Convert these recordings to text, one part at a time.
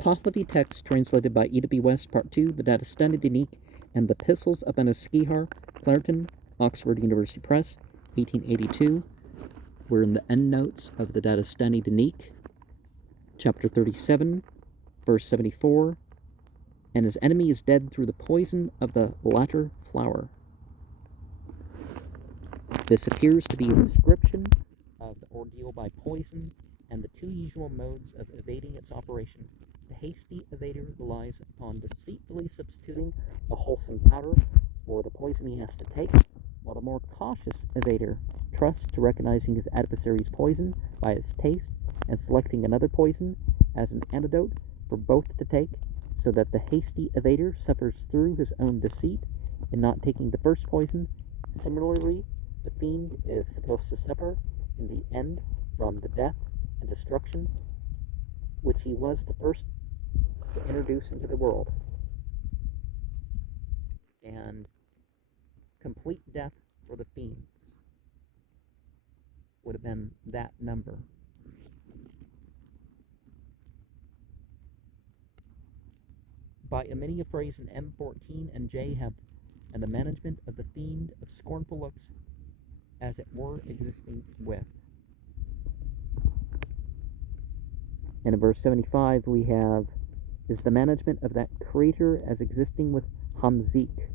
Pahlavi text translated by E. W. West, Part 2, the Dadistani Dinik, and the Epistles of Skihar, Clareton, Oxford University Press, 1882. We're in the endnotes of the Dadistani Dinik, chapter 37, verse 74. And his enemy is dead through the poison of the latter flower. This appears to be a description of the ordeal by poison and the two usual modes of evading its operation. The hasty evader relies upon deceitfully substituting a wholesome powder for the poison he has to take, while the more cautious evader trusts to recognizing his adversary's poison by its taste and selecting another poison as an antidote for both to take, so that the hasty evader suffers through his own deceit in not taking the first poison. Similarly, the fiend is supposed to suffer in the end from the death and destruction which he was the first to introduce into the world, and complete death for the fiends would have been that number. By omitting a phrase in M14 and J have and the management of the fiend of scornful looks as it were existing with. And in verse 75 we have is the management of that creator as existing with Hamzik,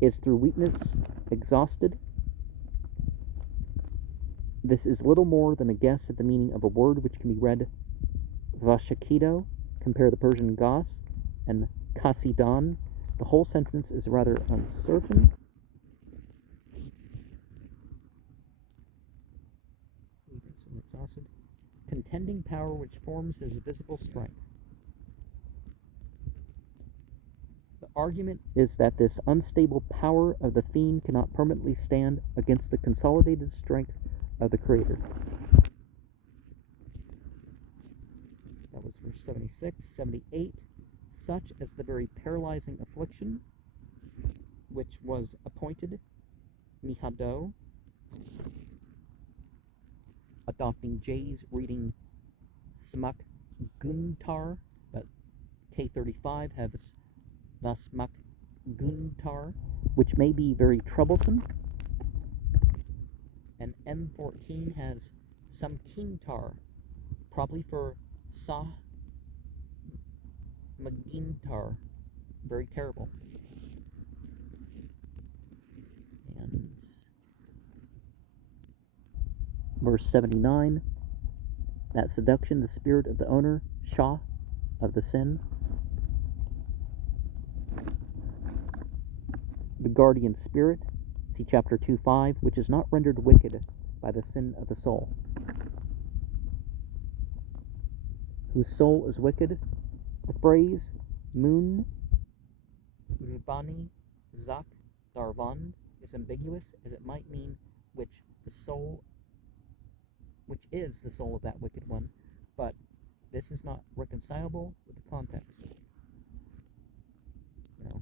is through weakness exhausted. This is little more than a guess at the meaning of a word which can be read Vashakido, compare the Persian Gas, and Kasidan. The whole sentence is rather uncertain. Weakness and exhausted. Contending power which forms his visible strength. The argument is that this unstable power of the fiend cannot permanently stand against the consolidated strength of the Creator. That was verse 76. 78. Such as the very paralyzing affliction which was appointed Nihado, adopting J's reading Smak Guntar, but K35 has Vasmak Guntar, which may be very troublesome, and M14 has some Kintar, probably for Sa Magintar, very terrible. And verse 79, that seduction, the spirit of the owner, Shah, of the sin. The guardian spirit, see chapter 2:5, which is not rendered wicked by the sin of the soul. Whose soul is wicked. The phrase Moon Rubani Zak Darvan is ambiguous, as it might mean which is the soul of that wicked one, but this is not reconcilable with the context. No.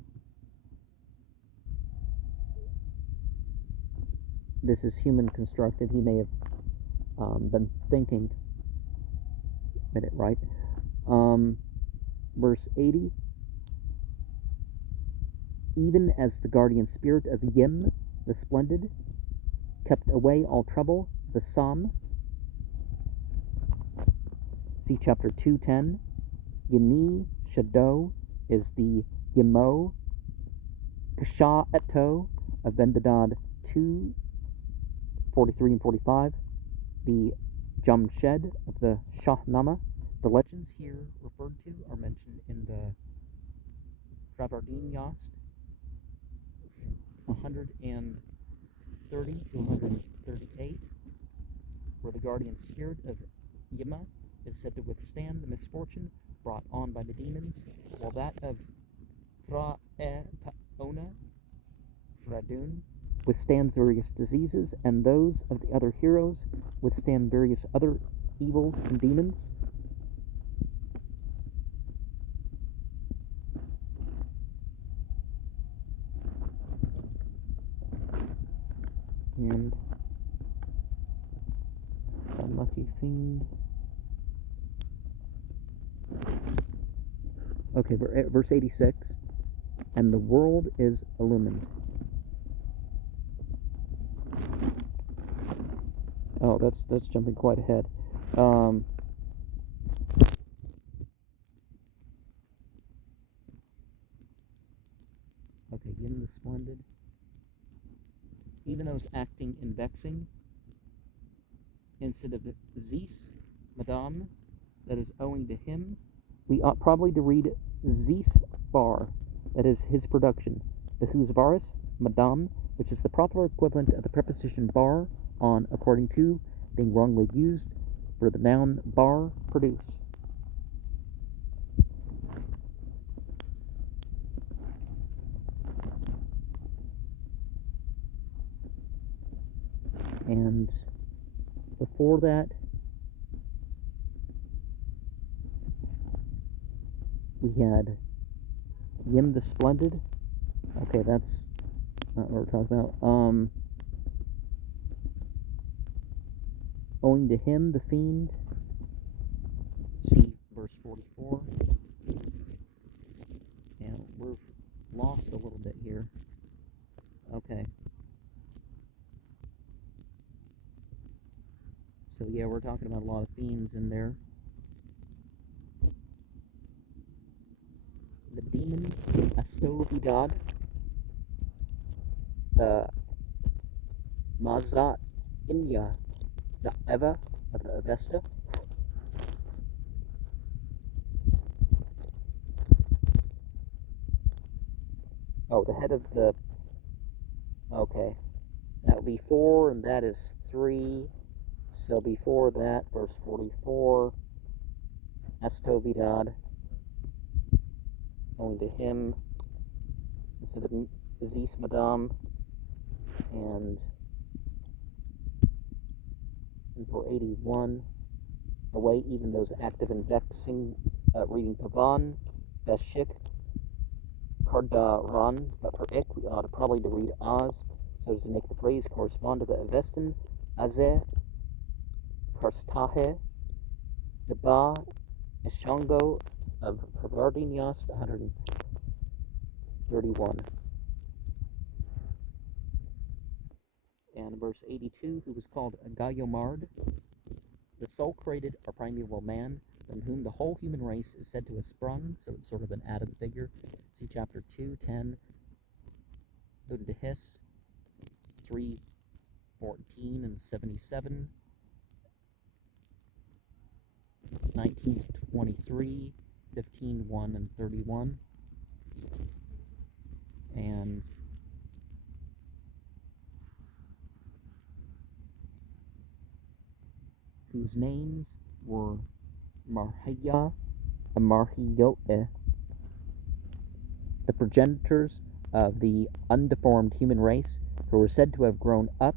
This is human constructed. He may have been thinking. Minute, right? Verse 80. Even as the guardian spirit of Yim, the splendid, kept away all trouble, the Psalm. See chapter 2:10. Yimi Shado is the Yimo Ksha Eto of Vendadad 2:43 and 45. The Jamshed of the Shahnama. The legends here referred to are mentioned in the Fravardin Yast 130 to 138, where the guardian spirit of Yima is said to withstand the misfortune brought on by the demons, while that of Fra-e-Taona, Fradun, withstands various diseases, and those of the other heroes withstand various other evils and demons. And unlucky fiend. Okay, verse 86. And the world is illumined. Oh, that's jumping quite ahead. Okay, Yin the Splendid. Even those acting in vexing, instead of Zeus, Madame, that is owing to him, we ought probably to read Zeus bar, that is his production. The Husvaris, Madame, which is the proper equivalent of the preposition bar, on, according to, being wrongly used for the noun bar, produce. And before that, we had Yim the Splendid. Okay, that's not what we're talking about. Owing to him, the fiend. See verse 44. And we're lost a little bit here. Okay. So yeah, we're talking about a lot of fiends in there. The demon Astovidad, the Mazat Inya, the Eva of the Avesta. Oh, the head of the... Okay. That would be 4, and that is 3. So before that, verse 44, Astovidad, owing to him, instead of Zeus Madame, and for 81, away even those active and vexing, reading Pavan, Beshik, Kardaran, but for Ik, we ought to probably to read Oz, so as to make the phrase correspond to the Avestan, Azeh, Karstahe, the Ba, Eshango of Favardiniast, 131. And verse 82, who was called Gayomard, the soul created or primeval man, from whom the whole human race is said to have sprung, so it's sort of an Adam figure. See chapter 2, 10, Bundahis, 3, 14, and 77, 1923, 15, 1, and 31, and whose names were Marhiya and Marhiyoe, the progenitors of the undeformed human race, who were said to have grown up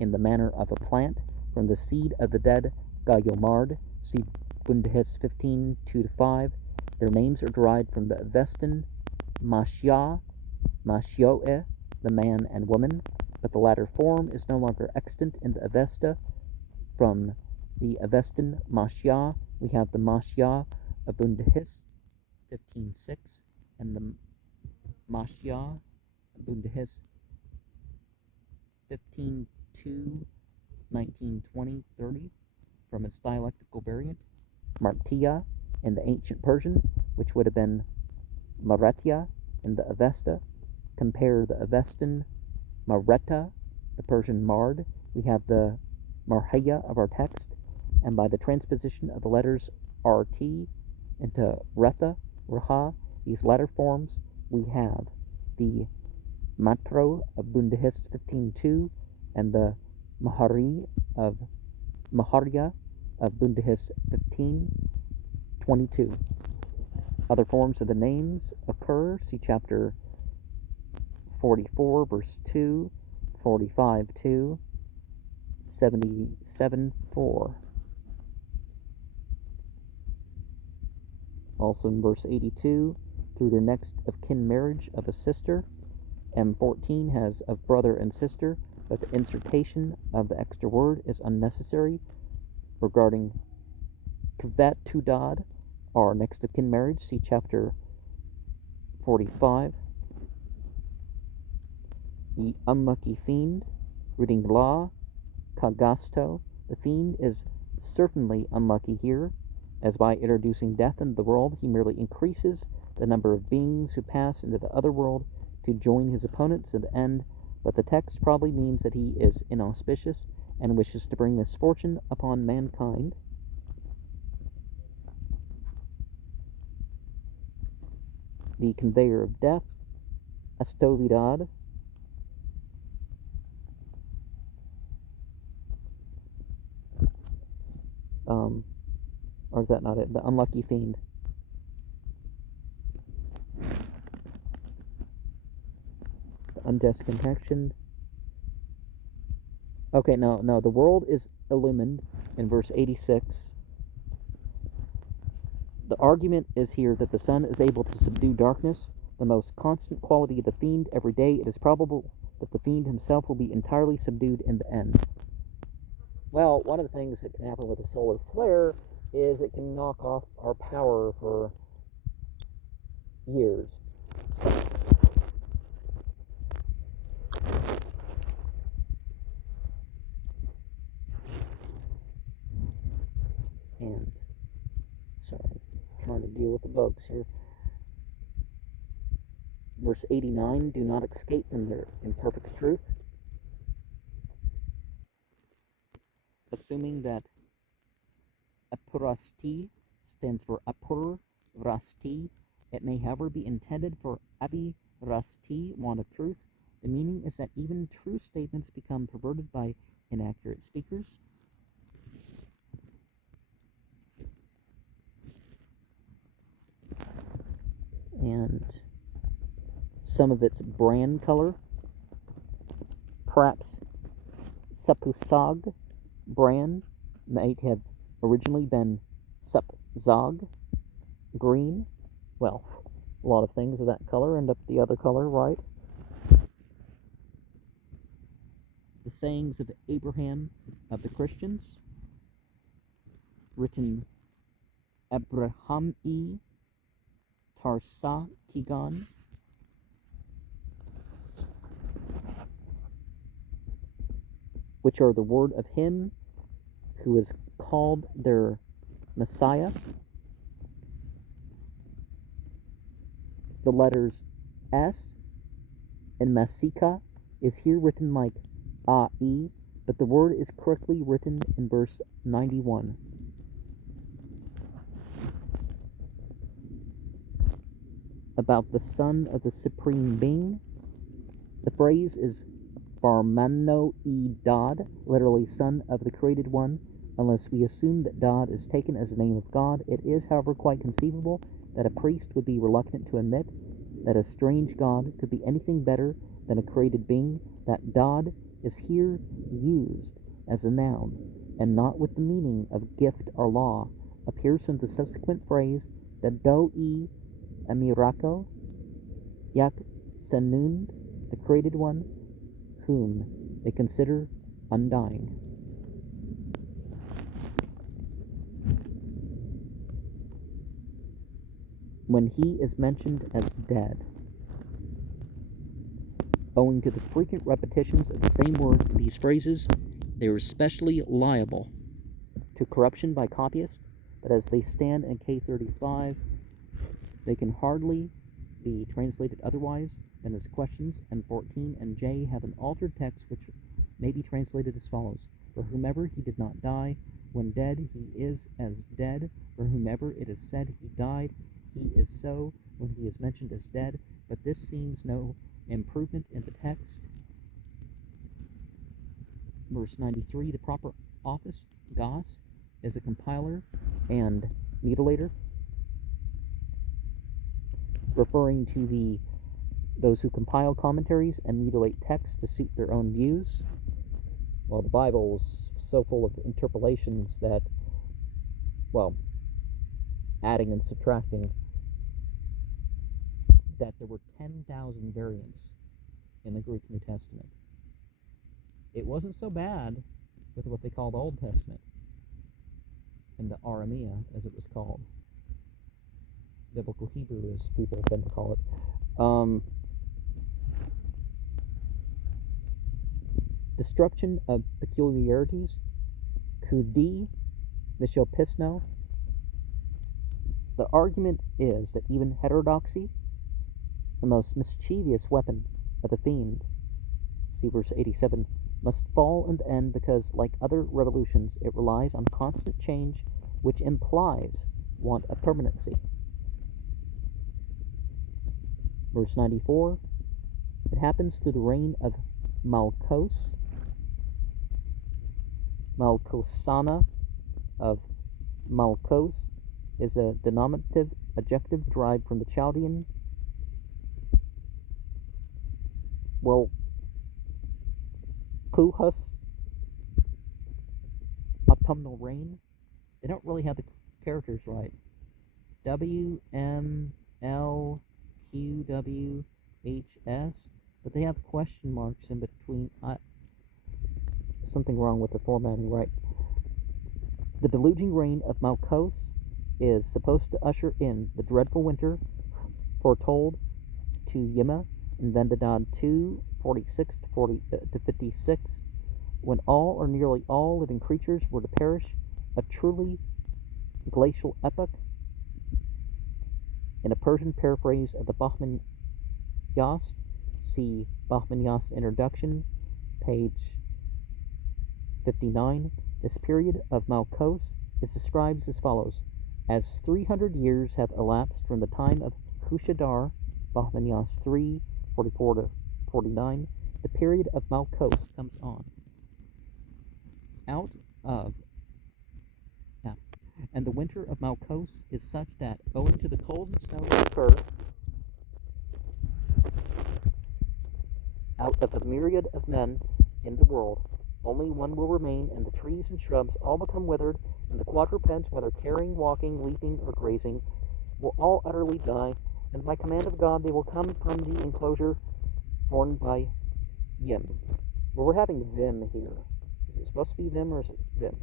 in the manner of a plant from the seed of the dead Gayomard. See Bundahis 15, 2-5. Their names are derived from the Avestan Mashya, Mashyoe, the man and woman, but the latter form is no longer extant in the Avesta. From the Avestan Mashya, we have the Mashya of Bundahis 15:6, and the Mashya of Bundahis 15:2, 19, 20, 30, from its dialectical variant, Martiya in the ancient Persian, which would have been Maretya in the Avesta. Compare the Avestan Mareta, the Persian Mard. We have the Marhiya of our text, and by the transposition of the letters RT into Retha, Raha, these latter forms, we have the Matro of Bundahis 15:2 and the Maharya of Bundahis 15:22. Other forms of the names occur. See chapter 44, verse 2, 45:2, 77:4. Also in verse 82, through their next of kin marriage of a sister. M14 has of brother and sister, but the insertion of the extra word is unnecessary. Regarding Kvet Tudad, our next of kin marriage, see chapter 45. The unlucky fiend, reading law, cagasto. The fiend is certainly unlucky here, as by introducing death into the world, he merely increases the number of beings who pass into the other world to join his opponents in the end, but the text probably means that he is inauspicious and wishes to bring misfortune upon mankind. The conveyor of death, astovidad. Or is that not it? The unlucky fiend. The unjust contention. Okay, no, the world is illumined in verse 86. The argument is here that the sun is able to subdue darkness, the most constant quality of the fiend. Every day it is probable that the fiend himself will be entirely subdued in the end. Well, one of the things that can happen with a solar flare is it can knock off our power for years. And, sorry, trying to deal with the bugs here. Verse 89, do not escape from their imperfect truth. Assuming that apurasti stands for apur vrasti, it may however be intended for abhirasti, want of truth. The meaning is that even true statements become perverted by inaccurate speakers. And some of its brand color, perhaps sapusag brand, might have originally been sapzag, green. Well, a lot of things of that color end up the other color, right? The sayings of Abraham of the Christians, written Abraham-i Tarsa Kigan, which are the word of him who is called their Messiah. The letters S and Masika is here written like A-E, but the word is correctly written in verse 91. About the Son of the Supreme Being, the phrase is Barmano-e-Dod, literally Son of the Created One. Unless we assume that Dod is taken as the name of God, it is, however, quite conceivable that a priest would be reluctant to admit that a strange God could be anything better than a created being. That Dod is here used as a noun, and not with the meaning of gift or law, appears in the subsequent phrase, Dadoi Amirako, Yak Senund, the created one, whom they consider undying. When he is mentioned as dead, owing to the frequent repetitions of the same words in these phrases, they are especially liable to corruption by copyists, but as they stand in K35, they can hardly be translated otherwise than as questions, and 14 and J have an altered text which may be translated as follows. For whomever he did not die, when dead he is as dead. For whomever it is said he died, he is so when he is mentioned as dead. But this seems no improvement in the text. Verse 93, the proper office, Gos, is a compiler and mutilator, referring to those who compile commentaries and mutilate text to suit their own views. Well, the Bible was so full of interpolations that, well, adding and subtracting, that there were 10,000 variants in the Greek New Testament. It wasn't so bad with what they called the Old Testament, and the Aramea, as it was called. Biblical Hebrew, as people tend to call it. Destruction of peculiarities, Kudi Vishopisno. The argument is that even heterodoxy, the most mischievous weapon of the fiend, see verse 87, must fall in the end because, like other revolutions, it relies on constant change, which implies want of permanency. Verse 94, it happens through the reign of Malkos, Malkosana of Malkos is a denominative adjective derived from the Chaldean Kuhus, autumnal rain. They don't really have the characters right. WMLQWHS, but they have question marks in between. Something wrong with the formatting, right? The deluging rain of Malkos is supposed to usher in the dreadful winter foretold to Yima in Vendadad 2:46 to 56, when all or nearly all living creatures were to perish, a truly glacial epoch. In a Persian paraphrase of the Bahman Yas, see Bahman Yas introduction, page 59, this period of Malkos is described as follows: as 300 years have elapsed from the time of Hushadar, Bahman Yas 3:44 to 49, the period of Malkos comes on. And the winter of Malkos is such that, owing to the cold and snow that occur, out of a myriad of men in the world, only one will remain, and the trees and shrubs all become withered, and the quadrupeds, whether carrying, walking, leaping, or grazing, will all utterly die, and by command of God they will come from the enclosure formed by Yim. Well, we're having Vim here. Is it supposed to be Vim or is it Vim?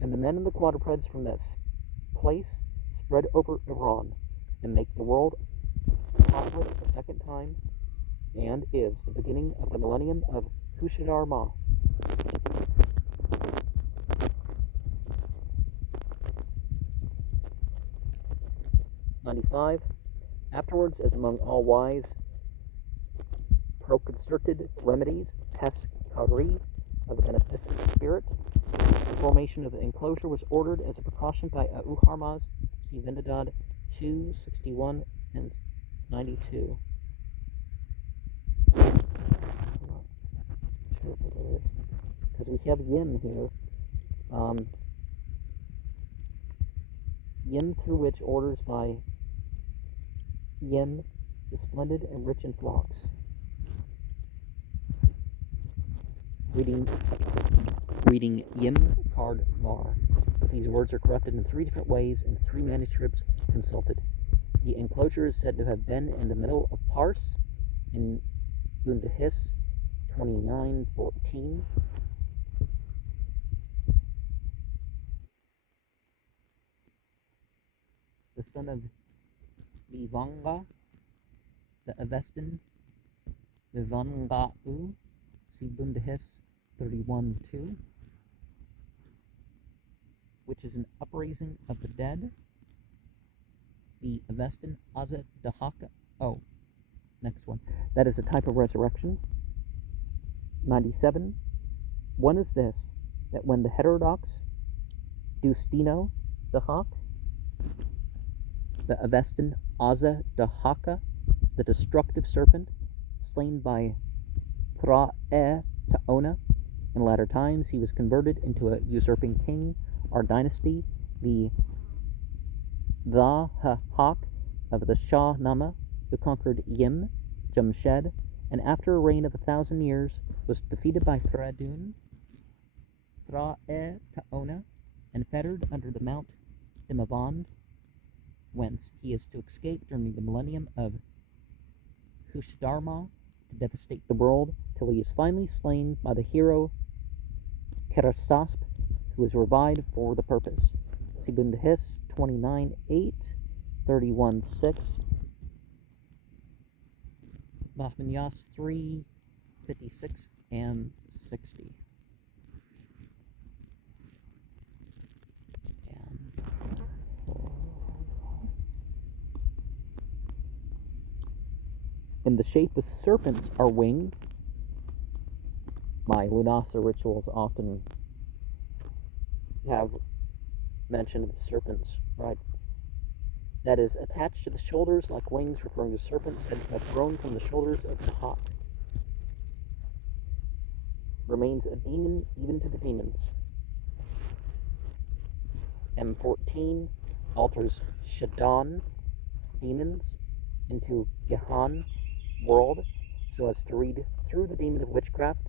And the men and the quadrupeds from that place spread over Iran, and make the world populous a second time, and is the beginning of the millennium of Hushadar Ma. '95. Afterwards, as among all wise pro-concerted remedies, Pescari of the beneficent spirit, the formation of the enclosure was ordered as a precaution by Harmaz, see Vendadad 2:61 and 92. I'm not sure what it is, because we have Yin here. Yin through which orders by Yin, the splendid and rich in flocks. Reading Yim Card Var. But these words are corrupted in 3 different ways in 3 manuscripts consulted. The enclosure is said to have been in the middle of Pars in Bundahis 29:14. The son of Vivanga, the Avestan Vivangau, see Bundahis 31:2, which is an upraising of the dead. The Avestan Aza Dahaka. Oh, next one. That is a type of resurrection. 97. One is this, that when the heterodox Dustino Dahak, the Avestan Aza Dahaka, the destructive serpent, slain by Thra-e Taona, in latter times he was converted into a usurping king. Our dynasty, the Hak of the Shah Nama, who conquered Yim, Jamshed, and after a reign of 1,000 years was defeated by Thra-e Taona, and fettered under the Mount Dimavand, whence he is to escape during the millennium of Hushdarma to devastate the world, till he is finally slain by the hero Kerasasp, who is revived for the purpose. Sibunda His 29:8, 31:6. Bahmanyas 3:56 and 60. In the shape of serpents are winged. My Lunasa rituals often have mention of the serpents, right? That is attached to the shoulders like wings, referring to serpents that have grown from the shoulders of the hawk. Remains a demon even to the demons. M14 alters Shaddan, demons, into Yahan, world, so as to read through the demon of witchcraft.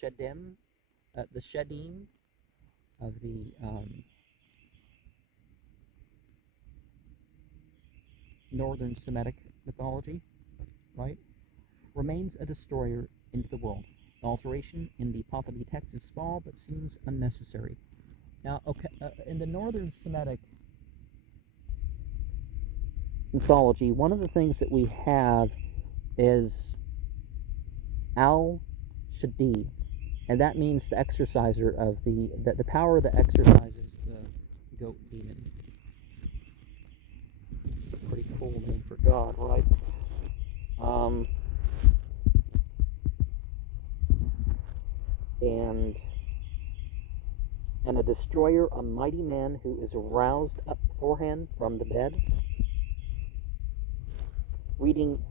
Shedim, the Shedim of the northern Semitic mythology, right, remains a destroyer into the world. The alteration in the Pahlavi text is small, but seems unnecessary. Now, okay, in the northern Semitic mythology, one of the things that we have is Al-Shadi, and that means the exorciser of the power that exorcises the goat demon. Pretty cool name for God, right? And a destroyer, a mighty man who is roused up beforehand from the bed. Reading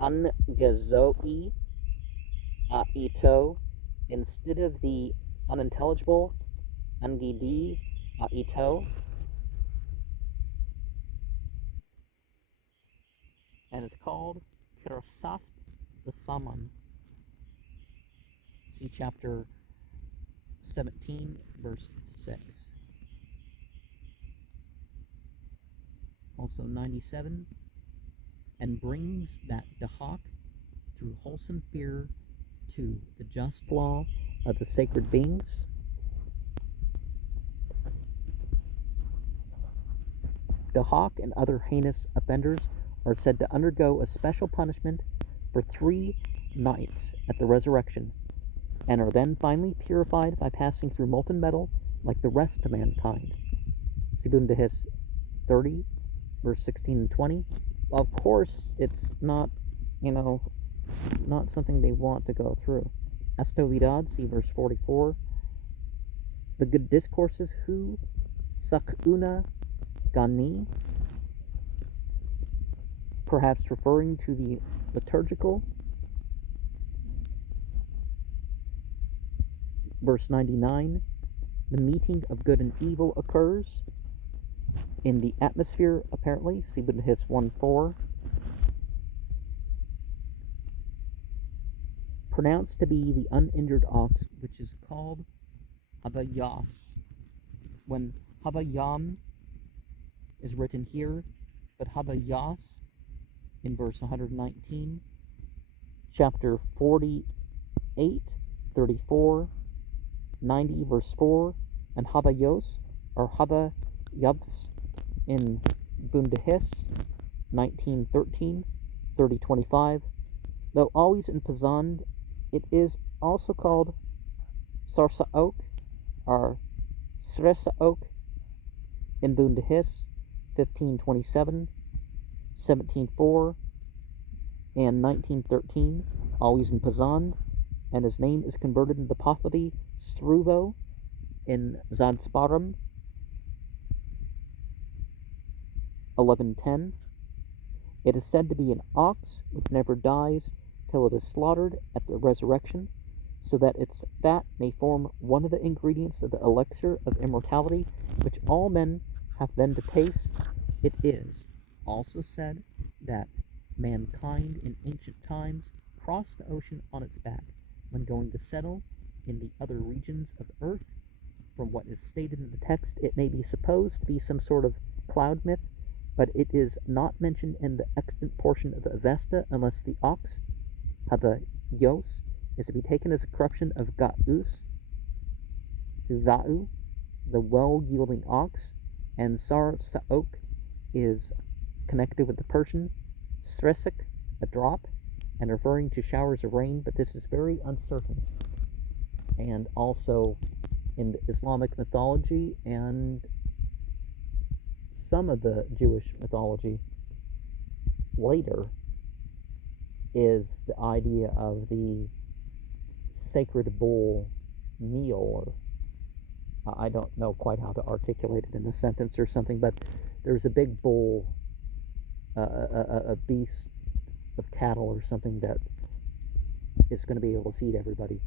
Ungazoi Aito instead of the unintelligible Ungidi Aito. And it's called Kirasasp the Saman. See chapter 17, verse 6. Also 97. And brings that Dahak through wholesome fear to the just law of the sacred beings. Dahak and other heinous offenders are said to undergo a special punishment for 3 nights at the resurrection, and are then finally purified by passing through molten metal like the rest of mankind. Sibunda His 30, verse 16 and 20. Well, of course, it's not, not something they want to go through. Astovidad, see verse 44. The good discourses, who sakuna gani, perhaps referring to the liturgical. Verse 99, the meeting of good and evil occurs in the atmosphere, apparently. Sibunda His 1:4. Pronounced to be the uninjured ox, which is called Habayas. When Habayam is written here, but Habayas in verse 119, chapter 48, 34, 90, verse 4, and Habayos, or Habayavs, in Bunda His 1913, 3025. Though always in Pazand, it is also called Sarsa Oak, or Sresa Oak, in Bunda His 1527, 17:4, and 1913, always in Pazand, and his name is converted into Pahlavi Struvo in Zadsparam 1110. It is said to be an ox which never dies till it is slaughtered at the resurrection, so that its fat may form one of the ingredients of the elixir of immortality, which all men have then to taste. It is also said that mankind in ancient times crossed the ocean on its back when going to settle in the other regions of earth. From what is stated in the text, it may be supposed to be some sort of cloud myth, but it is not mentioned in the extant portion of the Avesta unless the ox, Havayos, is to be taken as a corruption of Ga'us, Thau, the well-yielding ox, and Sar Saok is connected with the Persian Stresik, a drop, and referring to showers of rain, but this is very uncertain. And also in the Islamic mythology and some of the Jewish mythology later is the idea of the sacred bull meal, or I don't know quite how to articulate it in a sentence or something, but there's a big bull, a beast of cattle or something that is going to be able to feed everybody,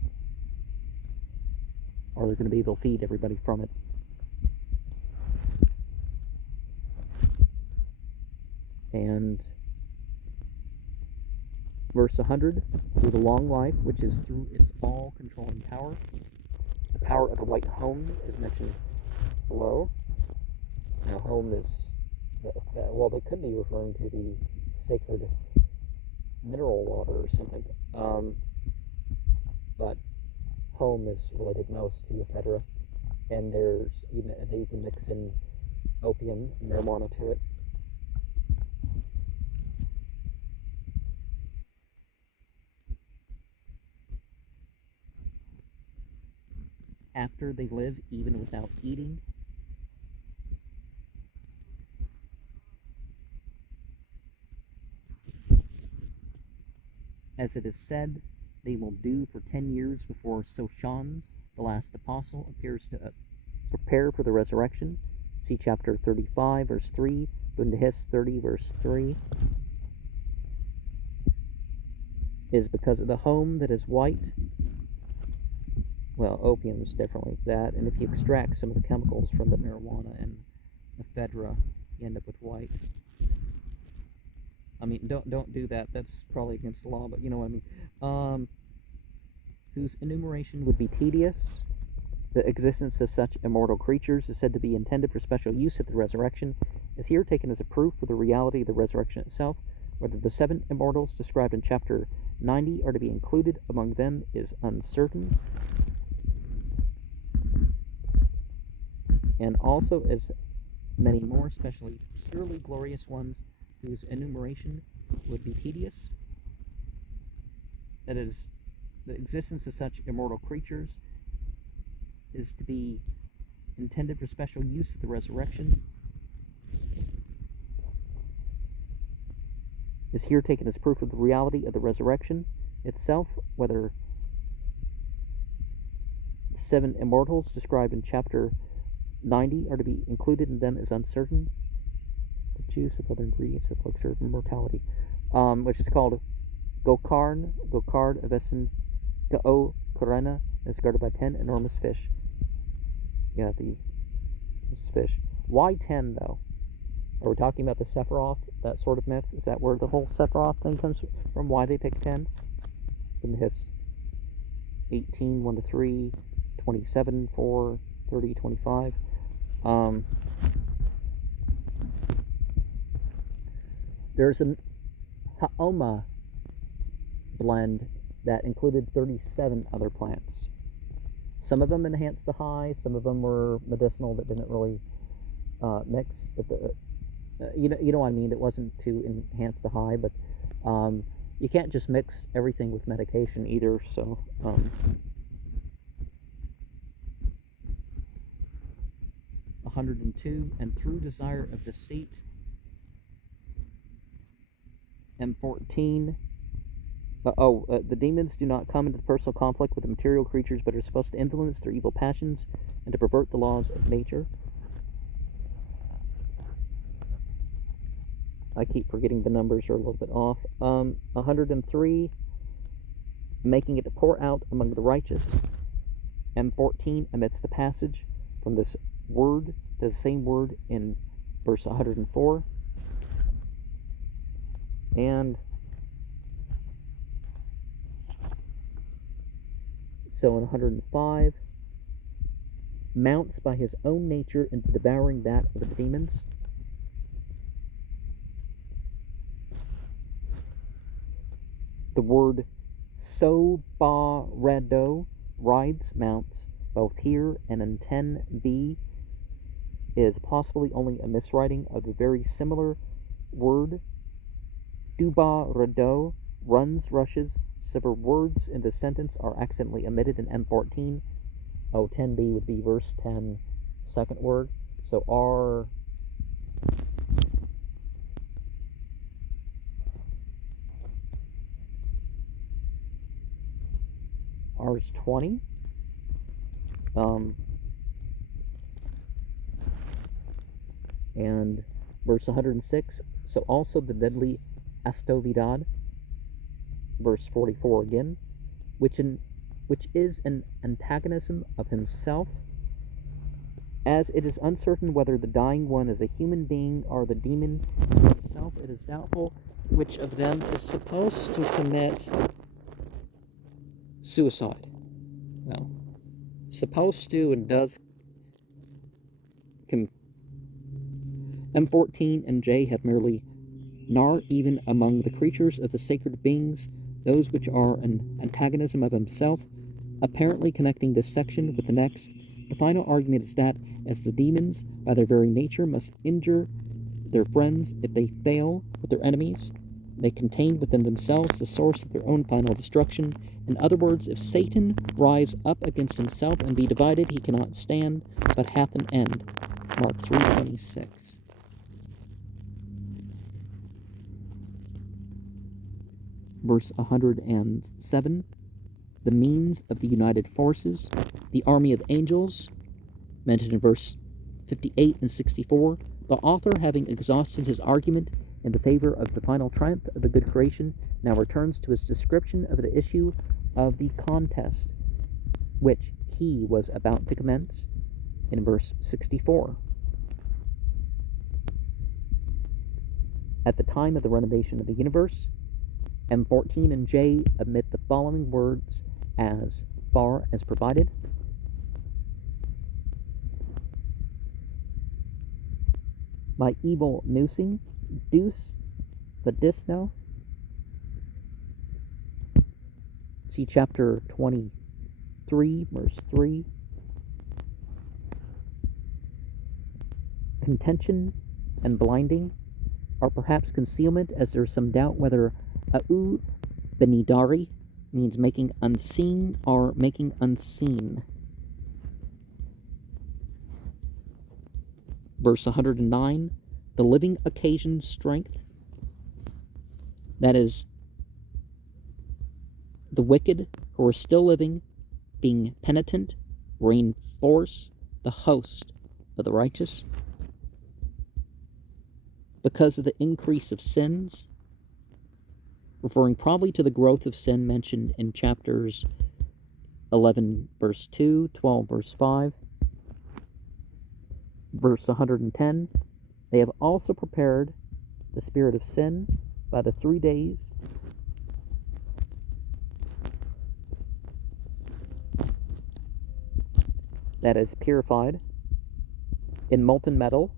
or they're going to be able to feed everybody from it. And verse 100, through the long life, which is through its all-controlling power. The power of the white home is mentioned below. Now, home is, well, they could be referring to the sacred mineral water or something, but home is related most to ephedra, and there's even, they can mix in opium and marijuana to it. After they live even without eating, as it is said, they will do for 10 years before Soshans, the last apostle, appears to prepare for the resurrection. See chapter 35, verse 3, Bundahis 30, verse 3. Is because of the home that is white. Well, opium is definitely that, and if you extract some of the chemicals from the marijuana and ephedra, you end up with white. I mean, don't do that. That's probably against the law, but you know what I mean. Whose enumeration would be tedious. The existence of such immortal creatures is said to be intended for special use at the resurrection, is here taken as a proof for the reality of the resurrection itself. Whether the 7 immortals described in chapter 90 are to be included among them is uncertain. And also as many more, especially purely glorious ones, whose enumeration would be tedious. That is, the existence of such immortal creatures is to be intended for special use at the resurrection, is here taken as proof of the reality of the resurrection itself. Whether 7 immortals described in chapter 90 are to be included in them is uncertain. The juice of other ingredients of elixir of immortality, which is called Gokard Avesin Gao Korena, is guarded by 10 enormous fish. Yeah, this fish. Why 10 though? Are we talking about the Sephiroth, that sort of myth? Is that where the whole Sephiroth thing comes from? Why they pick 10? In his 18, 1 to 3, 27, 4, 30, 25. There's an Haoma blend that included 37 other plants. Some of them enhanced the high, some of them were medicinal that didn't really mix. But you know what I mean? It wasn't to enhance the high, but you can't just mix everything with medication either. So 102, and through desire of deceit. M14. The demons do not come into personal conflict with the material creatures, but are supposed to influence their evil passions and to pervert the laws of nature. I keep forgetting the numbers are a little bit off. 103, making it to pour out among the righteous. M14 omits the passage from this word to the same word in verse 104. And so in 105, mounts by his own nature into devouring that of the demons. The word sobaredo, rides, mounts, both here and in 10b is possibly only a miswriting of the very similar word. Duba rado, runs, rushes. Several words in the sentence are accidentally omitted in M14. 10b would be verse 10, second word. So R's 20. And verse 106. So also the deadly Astovidad, verse 44 again, which is an antagonism of himself, as it is uncertain whether the dying one is a human being or the demon himself. It is doubtful which of them is supposed to commit suicide. Well, supposed to and does. M14 and J have merely nor even among the creatures of the sacred beings, those which are an antagonism of himself, apparently connecting this section with the next. The final argument is that, as the demons, by their very nature, must injure their friends if they fail with their enemies, they contain within themselves the source of their own final destruction. In other words, if Satan rise up against himself and be divided, he cannot stand, but hath an end. Mark 3:26. Verse 107, the means of the united forces, the army of angels, mentioned in verse 58 and 64. The author, having exhausted his argument in the favor of the final triumph of the good creation, now returns to his description of the issue of the contest, which he was about to commence in verse 64. At the time of the renovation of the universe, M14 and J omit the following words: as far as provided. My evil noosing, deuce, vadisno. See chapter 23, verse 3. Contention and blinding, or perhaps concealment, as there is some doubt whether Au benidari means making unseen or making unseen. Verse 109, the living occasions strength. That is, the wicked who are still living, being penitent, reinforce the host of the righteous. Because of the increase of sins, referring probably to the growth of sin mentioned in chapters 11 verse 2, 12 verse 5, verse 110, they have also prepared the spirit of sin by the 3 days that is purified in molten metal.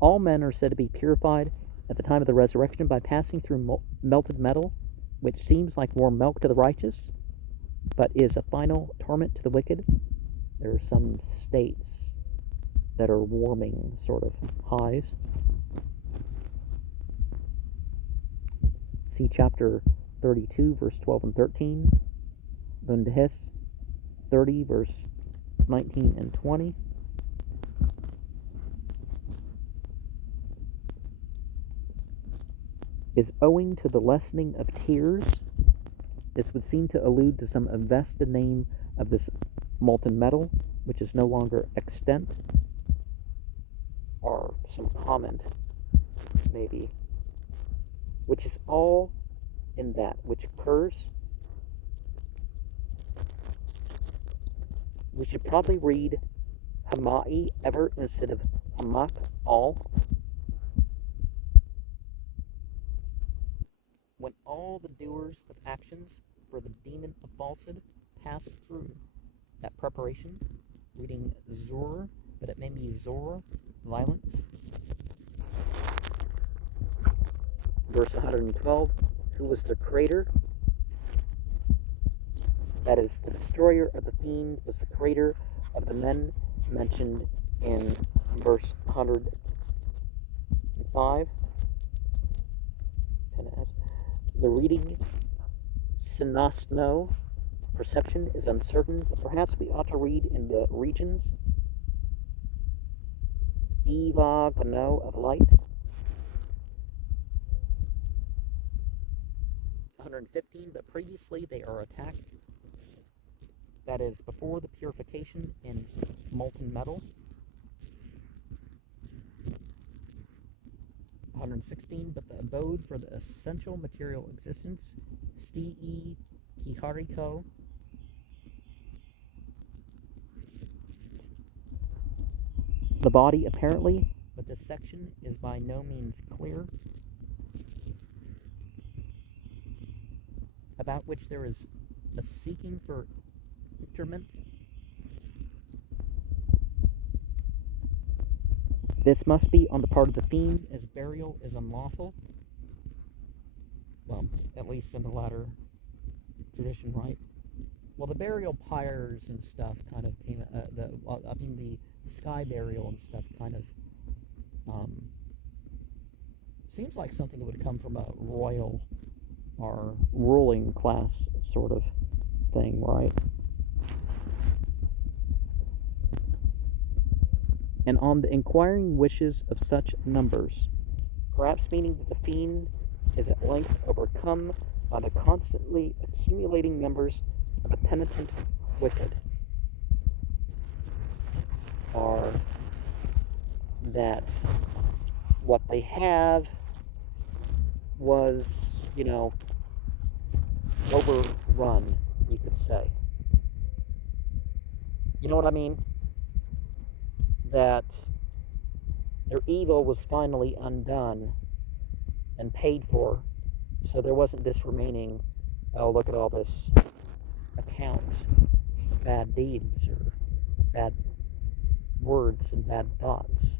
All men are said to be purified at the time of the resurrection by passing through melted metal, which seems like warm milk to the righteous, but is a final torment to the wicked. There are some states that are warming sort of highs. See chapter 32, verse 12 and 13. Bundahis 30, verse 19 and 20. Is owing to the lessening of tears. This would seem to allude to some invested name of this molten metal, which is no longer extant, or some comment, maybe, which is all in that which occurs. We should probably read Hamai ever instead of Hamak all. When all the doers of actions for the demon of falsehood pass through that preparation, reading Zor, but it may be Zor, violence. Verse 112, who was the creator? That is the destroyer of the fiend was the creator of the men mentioned in verse 105. The reading Sinosno perception is uncertain, but perhaps we ought to read in the regions Divagano of light. 115, but previously they are attacked. That is, before the purification in molten metal. 116, but the abode for the essential material existence, Sti Kihariko. The body, apparently, but this section is by no means clear, about which there is a seeking for interment. This must be on the part of the fiend, as burial is unlawful. Well, at least in the latter tradition, right? Well, the burial pyres and stuff kind of came, the sky burial and stuff kind of, seems like something that would come from a royal or ruling class sort of thing, right? And on the inquiring wishes of such numbers, perhaps meaning that the fiend is at length overcome by the constantly accumulating numbers of the penitent wicked, or that what they have was, overrun, you could say. You know what I mean? That their evil was finally undone and paid for, so there wasn't this remaining, oh, look at all this account of bad deeds or bad words and bad thoughts.